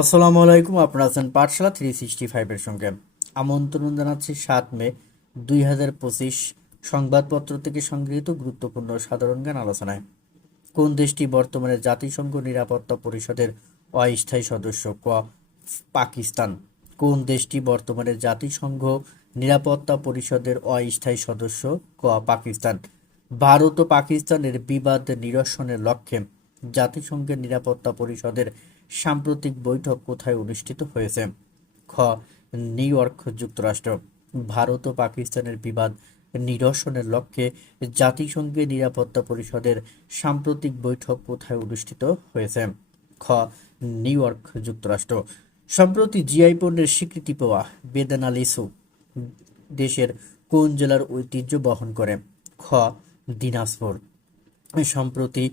আসসালামু আলাইকুম, আপনারা আছেন পাঠশালা থ্রি সিক্সটি ফাইভের সঙ্গে। আমন্ত্রণ জানাচ্ছি সাত মে দুই হাজার পঁচিশ সংবাদপত্র থেকে সংগৃহীত গুরুত্বপূর্ণ সাধারণ জ্ঞান আলোচনায়। কোন দেশটি বর্তমানে জাতিসংঘ নিরাপত্তা পরিষদের অস্থায়ী সদস্য? ক, পাকিস্তান। কোন দেশটি বর্তমানে জাতিসংঘ নিরাপত্তা পরিষদের অস্থায়ী সদস্য? ক, পাকিস্তান। ভারত ও পাকিস্তানের বিবাদ নিরসনের লক্ষ্যে জাতিসংঘের নিরাপত্তা পরিষদের সাম্প্রতিক বৈঠক কোথায় অনুষ্ঠিত হয়েছে? খ, নিউ ইয়র্ক যুক্তরাষ্ট্র। ভারত ও পাকিস্তানের বিবাদ নিরসনের লক্ষ্যে জাতিসংঘের নিরাপত্তা পরিষদের সাম্প্রতিক বৈঠক কোথায় অনুষ্ঠিত হয়েছে? খ, নিউ ইয়র্ক যুক্তরাষ্ট্র। সম্প্রতি জিআই পণ্যের স্বীকৃতি পাওয়া বেদানা লিসু দেশের কোন জেলার ঐতিহ্য বহন করে? খ, দিনাজপুর। সম্প্রতি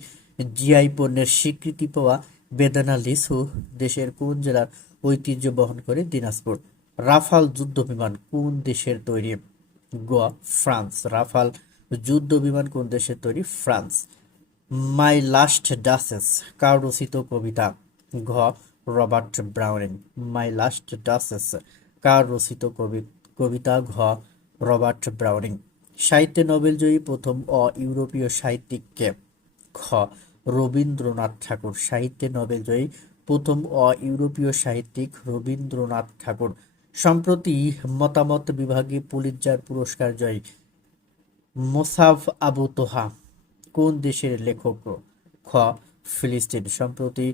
জিআই পণ্যের স্বীকৃতি পাওয়া বেদানা লিসু দেশের কোন জেলার ঐতিহ্য বহন করে দিনাজপুর? রাফাল যুদ্ধ বিমান কোন দেশের তৈরি? গ ফ্রান্স। রাফাল যুদ্ধ বিমান কোন দেশের তৈরি? ফ্রান্স। মাই লাস্ট ডাসেস, কার রচিত কবিতা? ঘ, Robert Browning. My last duchess, কার রচিত কবি, কবিতা? ঘ, রবার্ট ব্রাউনিং। সাহিত্যে নোবেলজয়ী প্রথম অ ইউরোপীয় সাহিত্যিককে, খ রবীন্দ্রনাথ ঠাকুর। সাহিত্যে নোবেলজয়ী প্রথম অ ইউরোপীয় সাহিত্যিক রবীন্দ্রনাথ ঠাকুর। সম্প্রতি মতামত বিভাগে পুলিৎজার পুরস্কার জয়ী মোসাফ আবু তোহা। কোন দেশের লেখক? খ. ফিলিস্তিন। সম্প্রতি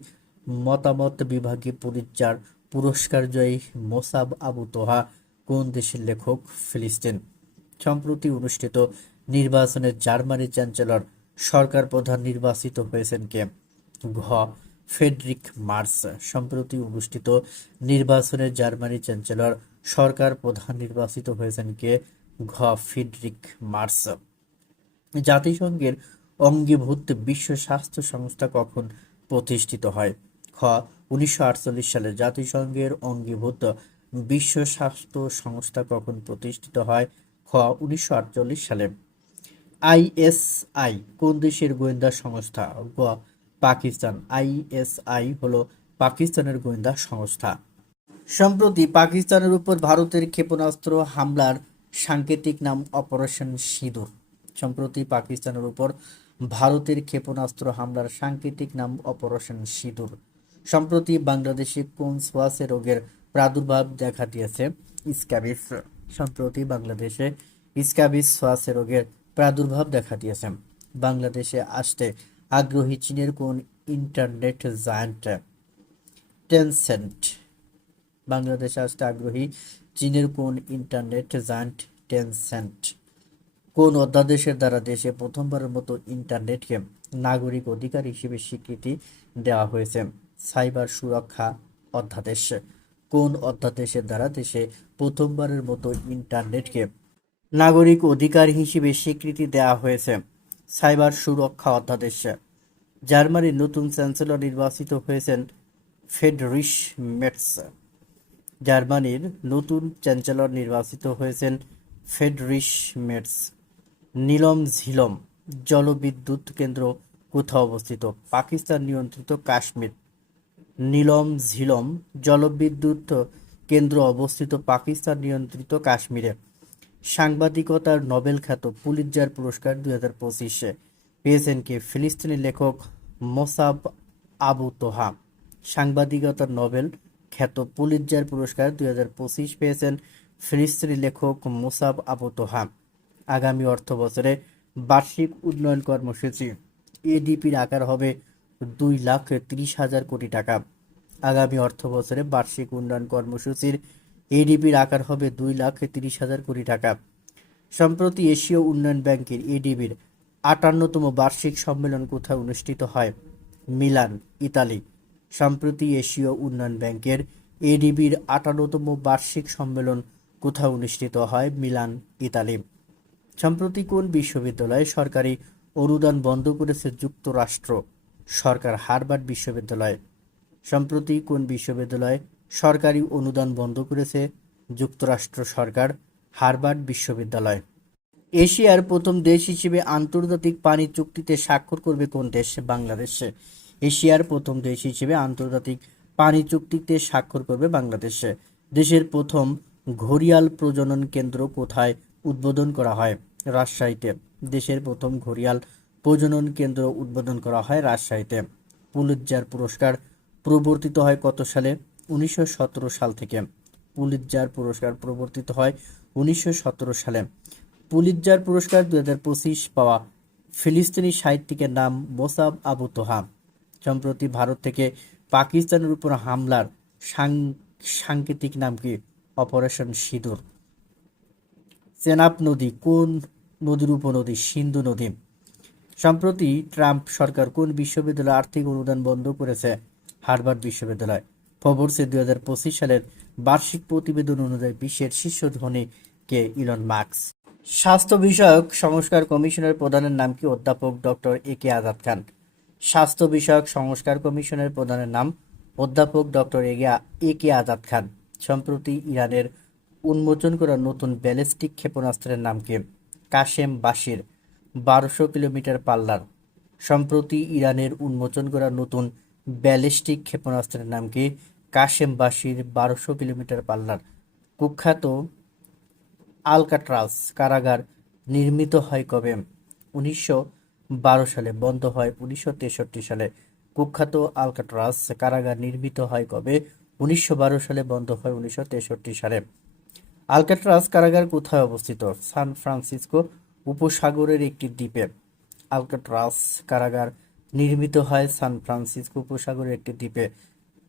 মতামত বিভাগে পুলিৎজার পুরস্কার জয়ী মোসাব আবু তোহা। কোন দেশের লেখক? ফিলিস্তিন। সম্প্রতি অনুষ্ঠিত নির্বাচনে জার্মানির চ্যান্সেলর সরকার প্রধান নির্বাচিত হয়েছেন কে? ঘ. Friedrich Merz. সম্প্রতি অনুষ্ঠিত নির্বাচনে জার্মানি চ্যান্সেলর সরকার প্রধান নির্বাচিত হয়েছেন কে? ঘ. Friedrich Merz. জাতিসংঘের অঙ্গীভূত বিশ্ব স্বাস্থ্য সংস্থা কখন প্রতিষ্ঠিত হয়? খ. উনিশশো আটচল্লিশ সালে জাতিসংঘের অঙ্গীভূত বিশ্ব স্বাস্থ্য সংস্থা কখন প্রতিষ্ঠিত হয়? খ. উনিশশো আটচল্লিশ সালে। আইএসআই কোন দেশের গোয়েন্দা সংস্থা? গ, পাকিস্তান। আইএসআই হলো পাকিস্তানের গোয়েন্দা সংস্থা। সম্প্রতি পাকিস্তানের উপর ভারতের ক্ষেপণাস্ত্র হামলার সাংকেতিক নাম অপারেশন সিঁদুর। সম্প্রতি পাকিস্তানের উপর ভারতের ক্ষেপণাস্ত্র হামলার সাংকেতিক নাম অপারেশন সিঁদুর। সম্প্রতি বাংলাদেশে কোন সোয়াসে রোগের প্রাদুর্ভাব দেখা দিয়েছে? স্ক্যাবিস সম্প্রতি বাংলাদেশে স্ক্যাবিস সোয়াসে রোগের প্রাদুর্ভাব দেখা দিয়েছে। বাংলাদেশে আসতে আগ্রহী চীনের কোন ইন্টারনেট জায়ান্ট? টেনসেন্ট বাংলাদেশে আসতে আগ্রহী চীনের কোন ইন্টারনেট জায়ান্ট? টেনসেন্ট কোন অধ্যাদেশের দ্বারা দেশে প্রথমবারের মতো ইন্টারনেটকে নাগরিক অধিকার হিসেবে স্বীকৃতি দেওয়া হয়েছে? সাইবার সুরক্ষা অধ্যাদেশ। কোন অধ্যাদেশের দ্বারা দেশে প্রথমবারের মতো ইন্টারনেটকে নাগরিক অধিকার হিসেবে স্বীকৃতি দেওয়া হয়েছে সাইবার সুরক্ষা অধ্যাদেশ। জার্মানির নতুন চ্যান্সেলর নির্বাচিত হয়েছেন ফেডরিশ মেটস। জার্মানির নতুন চ্যান্সেলর নির্বাচিত হয়েছেন ফেডরিশ মেটস। নীলম ঝিলম জলবিদ্যুৎ কেন্দ্র কোথাও অবস্থিত? পাকিস্তান নিয়ন্ত্রিত কাশ্মীর। নীলম ঝিলম জলবিদ্যুৎ কেন্দ্র অবস্থিত পাকিস্তান নিয়ন্ত্রিত কাশ্মীরে। সাংবাদিকতার নোবেল খ্যাত পুলিৎজার পুরস্কার দুই হাজার পঁচিশে পেয়েছেন কে ফিলিস্তিনি লেখক মোসাব আবু তোহা সাংবাদিকতার নোবেল খ্যাত পুলিৎজার পুরস্কার দুই হাজার পঁচিশ পেয়েছেন ফিলিস্তিনি লেখক মোসাব আবু তোহা আগামী অর্থ বছরে বার্ষিক উন্নয়ন কর্মসূচি, এডিপির আকার হবে দুই লাখ তিরিশ হাজার কোটি টাকা। আগামী অর্থ বছরে বার্ষিক উন্নয়ন কর্মসূচির এডিপির আকার হবে দুই লাখ তিরিশ হাজার কোটি টাকা। সম্প্রতি এশীয় উন্নয়ন ব্যাংকের এডিবির আটান্নতম বার্ষিক সম্মেলন কোথায় অনুষ্ঠিত হয়? Milan, Italy. সম্প্রতি এশীয় উন্নয়ন ব্যাংকের এডিবির আটান্নতম বার্ষিক সম্মেলন কোথায় অনুষ্ঠিত হয়? Milan, Italy. সম্প্রতি কোন বিশ্ববিদ্যালয়ে সরকারি অনুদান বন্ধ করেছে যুক্তরাষ্ট্র? সরকার হারবার্ড বিশ্ববিদ্যালয়। সম্প্রতি কোন বিশ্ববিদ্যালয়ে সরকারি অনুদান বন্ধ করেছে যুক্তরাষ্ট্র সরকার হারবার্ড বিশ্ববিদ্যালয়। এশিয়ার প্রথম দেশ হিসেবে আন্তর্জাতিক পানি চুক্তিতে স্বাক্ষর করবে কোন দেশ? বাংলাদেশ। এশিয়ার প্রথম দেশ হিসেবে আন্তর্জাতিক পানি চুক্তিতে স্বাক্ষর করবে বাংলাদেশে। দেশের প্রথম ঘড়িয়াল প্রজনন কেন্দ্র কোথায় উদ্বোধন করা হয়? রাজশাহীতে। দেশের প্রথম ঘড়িয়াল প্রজনন কেন্দ্র উদ্বোধন করা হয় রাজশাহীতে। পুলিৎজার পুরস্কার প্রবর্তিত হয় কত সালে? উনিশশো সতেরো সাল থেকে পুলিৎজার পুরস্কার প্রবর্তিত হয় উনিশশো সতেরো সালে। পুলিৎজার পুরস্কার দু হাজার পঁচিশ পাওয়া ফিলিস্তিনি সাহিত্যিকের নাম মোসাব আবু তোহা। সম্প্রতি ভারত থেকে পাকিস্তানের উপর হামলার সাংকেতিক নাম কি? অপারেশন সিঁদুর। চেনাব নদী কোন নদীর উপনদী? সিন্ধু নদী। সম্প্রতি ট্রাম্প সরকার কোন বিশ্ববিদ্যালয়ে আর্থিক অনুদান বন্ধ করেছে? হার্ভার্ড বিশ্ববিদ্যালয়। ফোর্বসে দুই হাজার পঁচিশ সালের বার্ষিক প্রতিবেদন অনুযায়ী বিশ্বের শীর্ষ ধনী কে ইলন মার্কস স্বাস্থ্য বিষয়ক সংস্কার কমিশনের প্রধানের নাম কি অধ্যাপক ডক্টর এ কে আজাদ খান? স্বাস্থ্য বিষয়ক সংস্কার কমিশনের প্রধানের নাম অধ্যাপক ডক্টর এ কে আজাদ খান। সম্প্রতি ইরানের উন্মোচন করা নতুন ব্যালিস্টিক ক্ষেপণাস্ত্রের নাম কি? কাশেম বাশির, বারোশো কিলোমিটার পাল্লার। সম্প্রতি ইরানের উন্মোচন করা নতুন ব্যালিস্টিক ক্ষেপণাস্ত্রের নাম কি? কাশেম বাশির বারোশো কিলোমিটার পাল্লার কুখ্যাত আলকাট্রাস কারাগার নির্মিত হয় কবে? উনিশশো বারো সালে বন্ধ হয়, উনিশশো তেষট্টি সালে কুখ্যাত আলকাট্রাস কারাগার নির্মিত হয় কবে? উনিশশো বারো সালে বন্ধ হয়, উনিশশো তেষট্টি সালে। আলকাট্রাস কারাগার কোথায় অবস্থিত? সান ফ্রান্সিসকো উপসাগরের একটি দ্বীপে। আলকাট্রাস কারাগার নির্মিত হয় সান ফ্রান্সিসকো উপসাগরের একটি দ্বীপে।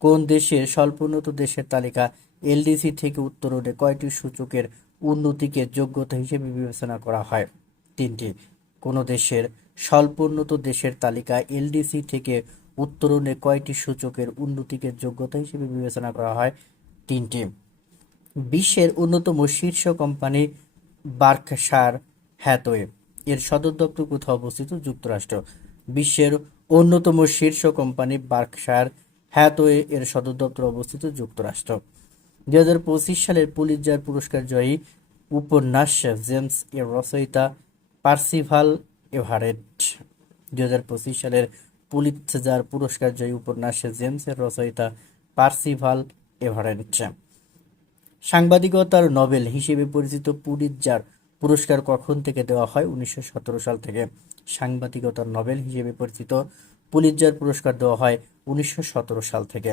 কোন দেশের স্বল্পোন্নত দেশের তালিকা? এলডিসি থেকে উত্তরণে কয়টি সূচকের উন্নতিকে যোগ্যতা হিসেবে বিবেচনা করা হয়? তিনটি। কোন দেশের স্বল্পোন্নত দেশের তালিকা? এলডিসি থেকে উত্তরণে কয়টি সূচকের উন্নতিকে যোগ্যতা হিসেবে বিবেচনা করা হয়? তিনটি। বিশ্বের অন্যতম শীর্ষ কোম্পানি বার্কশায়ার হ্যাথওয়ে। এর সদর দপ্তর কোথায় অবস্থিত? যুক্তরাষ্ট্র। বিশ্বের অন্যতম শীর্ষ কোম্পানি বার্কশায়ার হ্যাথওয়ে এর সদর দপ্তর অবস্থিত যুক্তরাষ্ট্র। দুই হাজার পঁচিশ সালের পুলিৎজার পুরস্কার জয়ী উপন্যাস জেমস এর রচয়িতা পার্সিভাল এভারেট। দুই হাজার পঁচিশ সালের পুলিৎজার পুরস্কার জয়ী উপন্যাস জেমস এর রচয়িতা পার্সিভাল এভারেট। সাংবাদিকতার নোবেল হিসেবে পরিচিত পুলিৎজার পুরস্কার কখন থেকে দেওয়া হয়? উনিশশো সতেরো সাল থেকে সাংবাদিকতার নোবেল হিসেবে পরিচিত পুলিৎজার পুরস্কার দেওয়া হয় উনিশশো সতেরো সাল থেকে।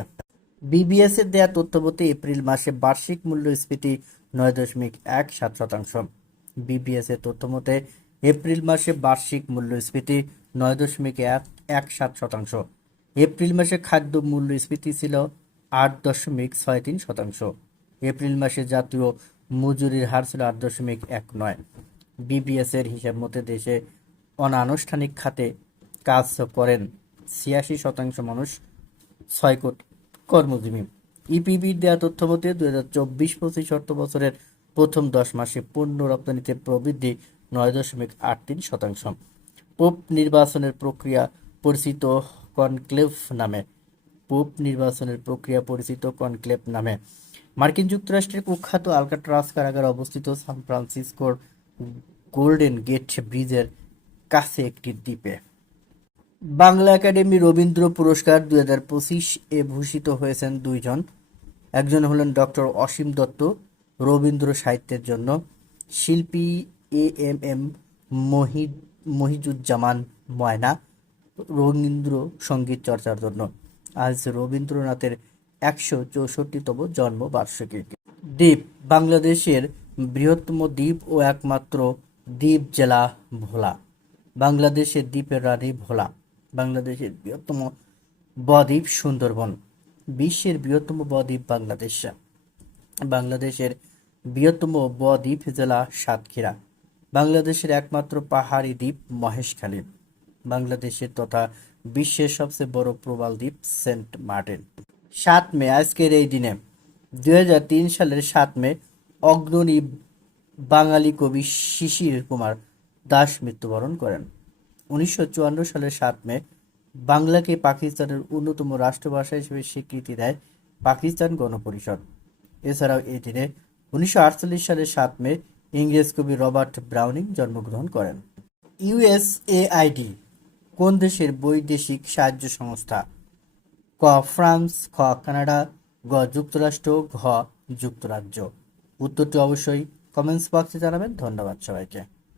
বিবিএস এর দেয়া তথ্যমতে এপ্রিল মাসে বার্ষিক মূল্যস্ফীতি নয় দশমিক এক সাত শতাংশ। বিবিএস এর তথ্যমতে, এপ্রিল মাসে বার্ষিক মূল্যস্ফীতি নয় দশমিক এক এক সাত শতাংশ। এপ্রিল মাসে খাদ্য মূল্যস্ফীতি ছিল আট দশমিক ছয় তিন শতাংশ। এপ্রিল মাসে জাতীয় মজুরির হার ছিল আট দশমিক এক নয়। বিবিএস এর হিসাব মতে দেশে অনানুষ্ঠানিক খাতে কাজ করেন ছিয়াশি শতাংশ মানুষ ছয় কোটি কর্মজীবী। ইপিবির দেওয়া তথ্য মতে দুই হাজার চব্বিশ পঁচিশ অর্থ বছরের প্রথম দশ মাসে পণ্য রপ্তানিতে প্রবৃদ্ধি নয় দশমিক আট তিন শতাংশ। পোপ নির্বাচনের প্রক্রিয়া পরিচিত কনক্লেভ নামে। পোপ নির্বাচনের প্রক্রিয়া পরিচিত কনক্লেভ নামে। মার্কিন যুক্তরাষ্ট্রের কুখ্যাত আলকাট্রাস কারাগার অবস্থিত সান ফ্রান্সিসকোর গোল্ডেন গেট ব্রিজের কাছে একটি দ্বীপে। বাংলা একাডেমি রবীন্দ্র পুরস্কার দুই হাজার পঁচিশ এ ভূষিত হয়েছেন দুইজন। একজন হলেন ডক্টর অসীম দত্ত, রবীন্দ্র সাহিত্যের জন্য। শিল্পী এ এম এম মহি, মহিজুজ্জামান ময়না, রবীন্দ্র সংগীত চর্চার জন্য। আজ রবীন্দ্রনাথের একশো চৌষট্টিতম জন্মবার্ষিকী দ্বীপ বাংলাদেশের বৃহত্তম দ্বীপ ও একমাত্র দ্বীপ জেলা ভোলা। বাংলাদেশের দ্বীপের রানী ভোলা। বাংলাদেশের বৃহত্তম বদ্বীপ সুন্দরবন। বিশ্বের বৃহত্তম বদ্বীপ বাংলাদেশ। বাংলাদেশের বৃহত্তম বদ্বীপ জেলা সাতক্ষীরা। বাংলাদেশের একমাত্র পাহাড়ি দ্বীপ মহেশখালী। বাংলাদেশের তথা বিশ্বের সবচেয়ে বড় প্রবাল দ্বীপ সেন্ট মার্টিন। সাত মে, আজকের এই দিনে। দুই সালের সাত মে, অগ্রণী বাঙালি কবি শিশির কুমার দাস মৃত্যুবরণ করেন। উনিশশো চুয়ান্ন সালের সাত মে, বাংলাকে পাকিস্তানের অন্যতম রাষ্ট্রভাষা হিসেবে স্বীকৃতি দেয় পাকিস্তান গণপরিষদ। এছাড়াও এই দিনে উনিশশো আটচল্লিশ সালের সাত মে, ইংরেজ কবি রবার্ট ব্রাউনিং জন্মগ্রহণ করেন। ইউএসএআইডি কোন দেশের বৈদেশিক সাহায্য সংস্থা? ফ্রান্স খ কানাডা গ যুক্তরাষ্ট্র ঘ যুক্তরাজ্য। উত্তরটি অবশ্যই কমেন্টস বক্সে জানাবেন। ধন্যবাদ সবাইকে।